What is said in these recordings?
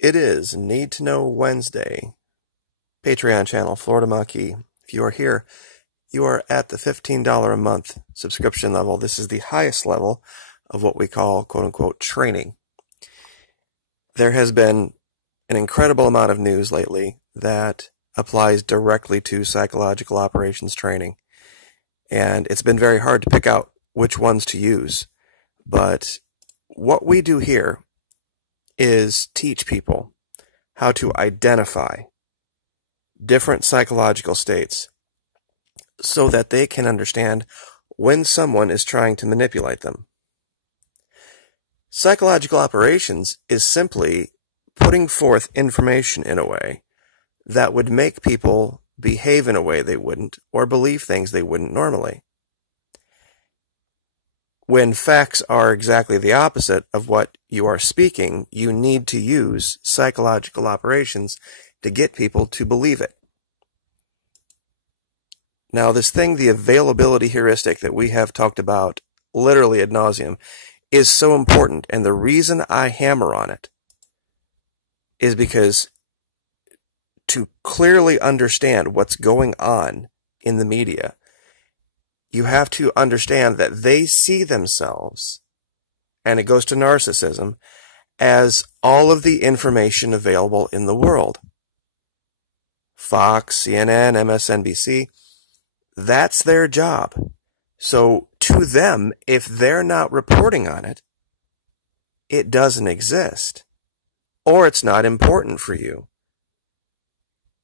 It is Need to Know Wednesday. Patreon channel, Florida Monkey. If you are here, you are at the $15 a month subscription level. This is the highest level of what we call, quote-unquote, training. There has been an incredible amount of news lately that applies directly to psychological operations training. And it's been very hard to pick out which ones to use. But what we do here is teach people how to identify different psychological states so that they can understand when someone is trying to manipulate them. Psychological operations is simply putting forth information in a way that would make people behave in a way they wouldn't or believe things they wouldn't normally, when facts are exactly the opposite of what you are speaking. You need to use psychological operations to get people to believe it. Now, this thing, the availability heuristic that we have talked about literally ad nauseum, is so important. And the reason I hammer on it is because to clearly understand what's going on in the media, you have to understand that they see themselves, and it goes to narcissism, as all of the information available in the world. Fox, CNN, MSNBC, that's their job. So to them, if they're not reporting on it, it doesn't exist, or it's not important for you.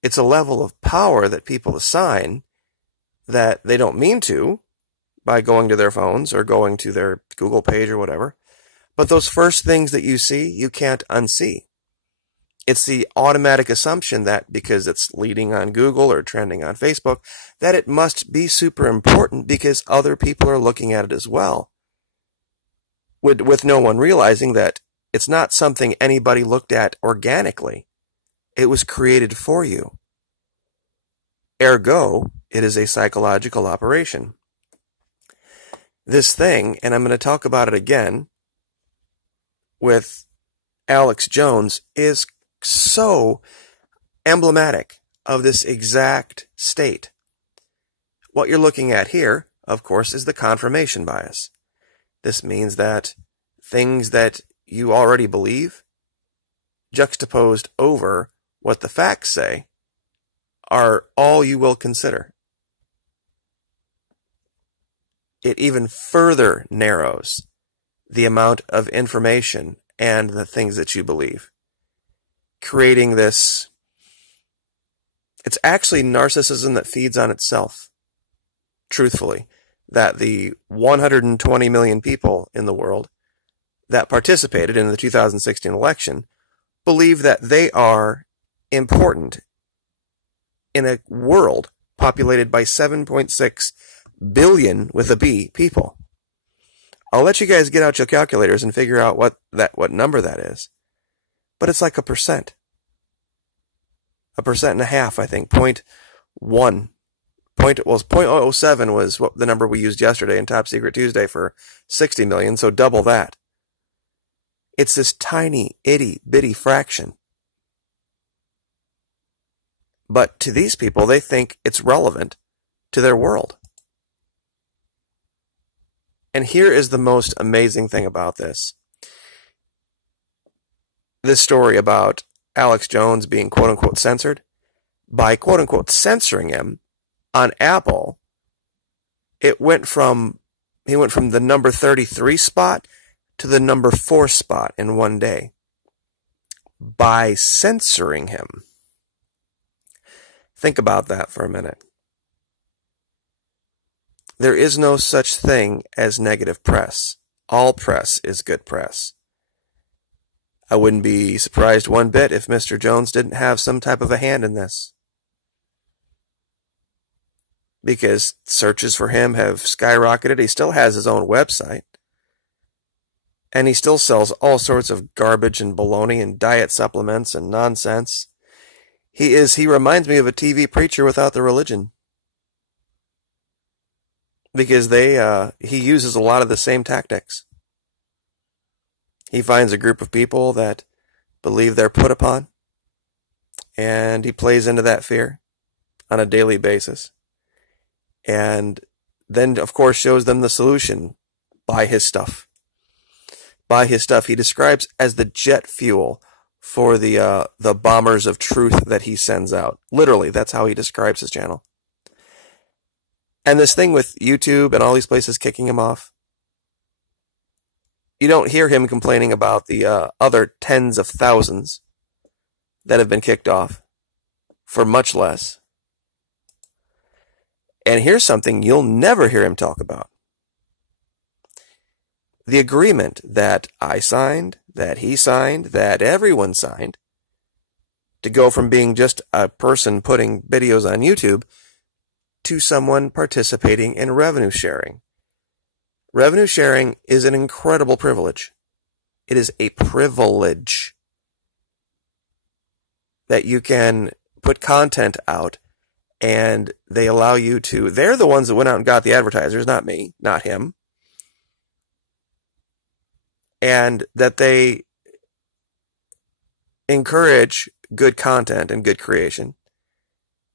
It's a level of power that people assign that they don't mean to by going to their phones or going to their Google page or whatever. But those first things that you see, you can't unsee. It's the automatic assumption that because it's leading on Google or trending on Facebook, that it must be super important because other people are looking at it as well. With no one realizing that it's not something anybody looked at organically. It was created for you. Ergo, it is a psychological operation. This thing, and I'm going to talk about it again with Alex Jones, is so emblematic of this exact state. What you're looking at here, of course, is the confirmation bias. This means that things that you already believe, juxtaposed over what the facts say, are all you will consider. It even further narrows the amount of information and the things that you believe, creating this. It's actually narcissism that feeds on itself, truthfully, that the 120 million people in the world that participated in the 2016 election believe that they are important in a world populated by 7.6 billion with a B people. I'll let you guys get out your calculators and figure out what number that is. But it's like a percent. 1.5%, I think. 0.1. 0.007 was what the number we used yesterday in Top Secret Tuesday for 60 million, so double that. It's this tiny, itty-bitty fraction. But to these people, they think it's relevant to their world. And here is the most amazing thing about this. This story about Alex Jones being quote-unquote censored. By quote-unquote censoring him on Apple, he went from the number 33 spot to the number 4 spot in one day. By censoring him. Think about that for a minute. There is no such thing as negative press. All press is good press. I wouldn't be surprised one bit if Mr. Jones didn't have some type of a hand in this, because searches for him have skyrocketed. He still has his own website, and he still sells all sorts of garbage and baloney and diet supplements and nonsense. He reminds me of a TV preacher without the religion, because he uses a lot of the same tactics. He finds a group of people that believe they're put upon. And he plays into that fear on a daily basis. And then, of course, shows them the solution. Buy his stuff. Buy his stuff. He describes as the jet fuel for the bombers of truth that he sends out. Literally, that's how he describes his channel. And this thing with YouTube and all these places kicking him off, you don't hear him complaining about the other tens of thousands that have been kicked off for much less. And here's something you'll never hear him talk about. The agreement that I signed, that he signed, that everyone signed, to go from being just a person putting videos on YouTube to someone participating in revenue sharing. Revenue sharing is an incredible privilege. It is a privilege that you can put content out and they allow you to. They're the ones that went out and got the advertisers, not me, not him. And that they encourage good content and good creation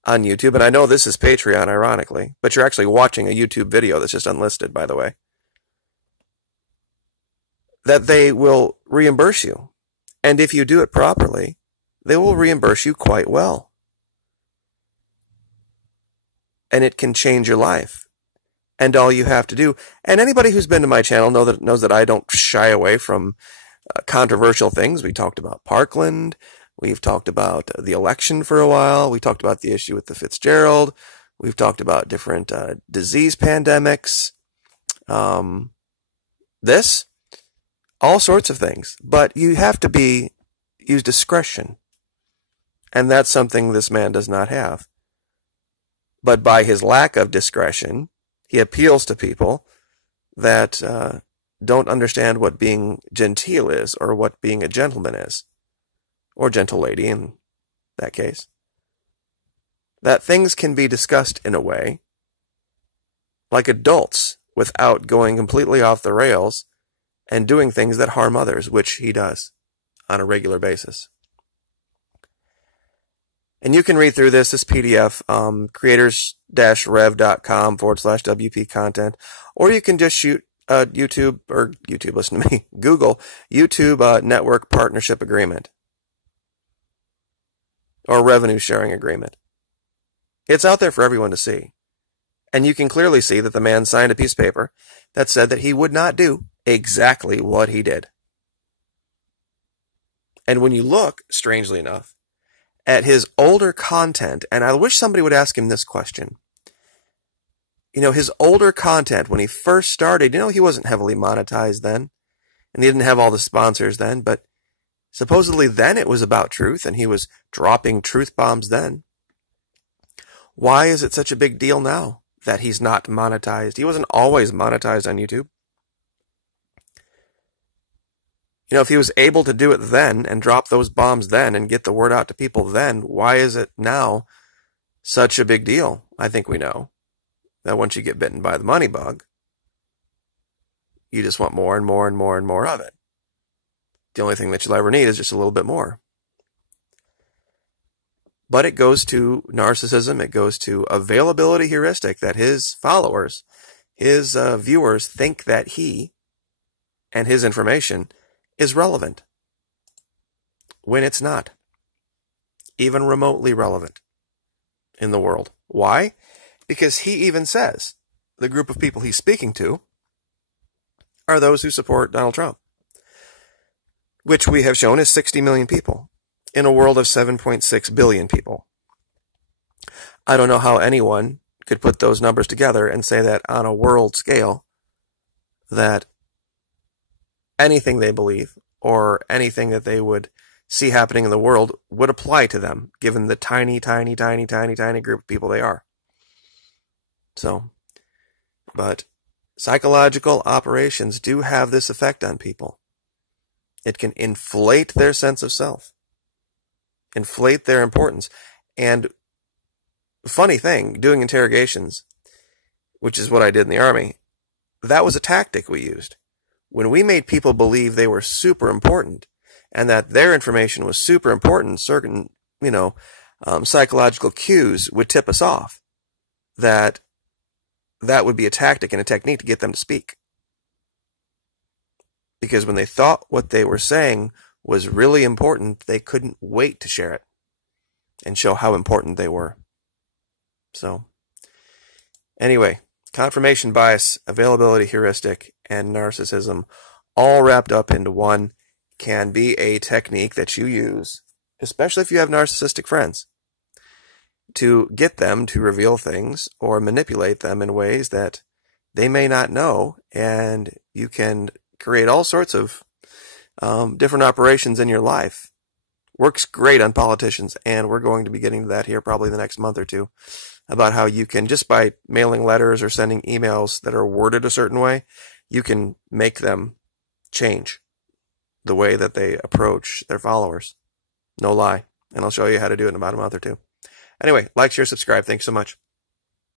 on YouTube. And I know this is Patreon, ironically, but you're actually watching a YouTube video that's just unlisted, by the way. That they will reimburse you. And if you do it properly, they will reimburse you quite well. And it can change your life. And all you have to do, and anybody who's been to my channel knows that I don't shy away from controversial things. We talked about Parkland. We've talked about the election for a while. We talked about the issue with the Fitzgerald. We've talked about different disease pandemics. All sorts of things. But you have to use discretion. And that's something this man does not have. But by his lack of discretion, he appeals to people that don't understand what being genteel is, or what being a gentleman is, or gentle lady in that case. That things can be discussed in a way like adults without going completely off the rails and doing things that harm others, which he does on a regular basis. And you can read through this PDF, creators-rev.com/WP content, or you can just shoot Google YouTube Network Partnership Agreement, or Revenue Sharing Agreement. It's out there for everyone to see. And you can clearly see that the man signed a piece of paper that said that he would not do exactly what he did. And when you look, strangely enough, at his older content, and I wish somebody would ask him this question. His older content, when he first started, he wasn't heavily monetized then, and he didn't have all the sponsors then, but supposedly then it was about truth, and he was dropping truth bombs then. Why is it such a big deal now that he's not monetized? He wasn't always monetized on YouTube. If he was able to do it then and drop those bombs then and get the word out to people then, why is it now such a big deal? I think we know that once you get bitten by the money bug, you just want more and more and more and more of it. The only thing that you'll ever need is just a little bit more. But it goes to narcissism. It goes to availability heuristic, that his followers, his viewers think that he and his information is relevant when it's not even remotely relevant in the world. Why? Because he even says the group of people he's speaking to are those who support Donald Trump, which we have shown is 60 million people in a world of 7.6 billion people. I don't know how anyone could put those numbers together and say that on a world scale that anything they believe or anything that they would see happening in the world would apply to them, given the tiny, tiny, tiny, tiny, tiny group of people they are. But psychological operations do have this effect on people. It can inflate their sense of self, inflate their importance. And funny thing, doing interrogations, which is what I did in the Army, that was a tactic we used. When we made people believe they were super important and that their information was super important, certain, psychological cues would tip us off that would be a tactic and a technique to get them to speak. Because when they thought what they were saying was really important, they couldn't wait to share it and show how important they were. So, anyway, confirmation bias, availability heuristic, and narcissism, all wrapped up into one, can be a technique that you use, especially if you have narcissistic friends, to get them to reveal things or manipulate them in ways that they may not know, and you can create all sorts of different operations in your life. Works great on politicians, and we're going to be getting to that here probably the next month or two, about how you can, just by mailing letters or sending emails that are worded a certain way, you can make them change the way that they approach their followers. No lie. And I'll show you how to do it in about a month or two. Anyway, like, share, subscribe. Thanks so much.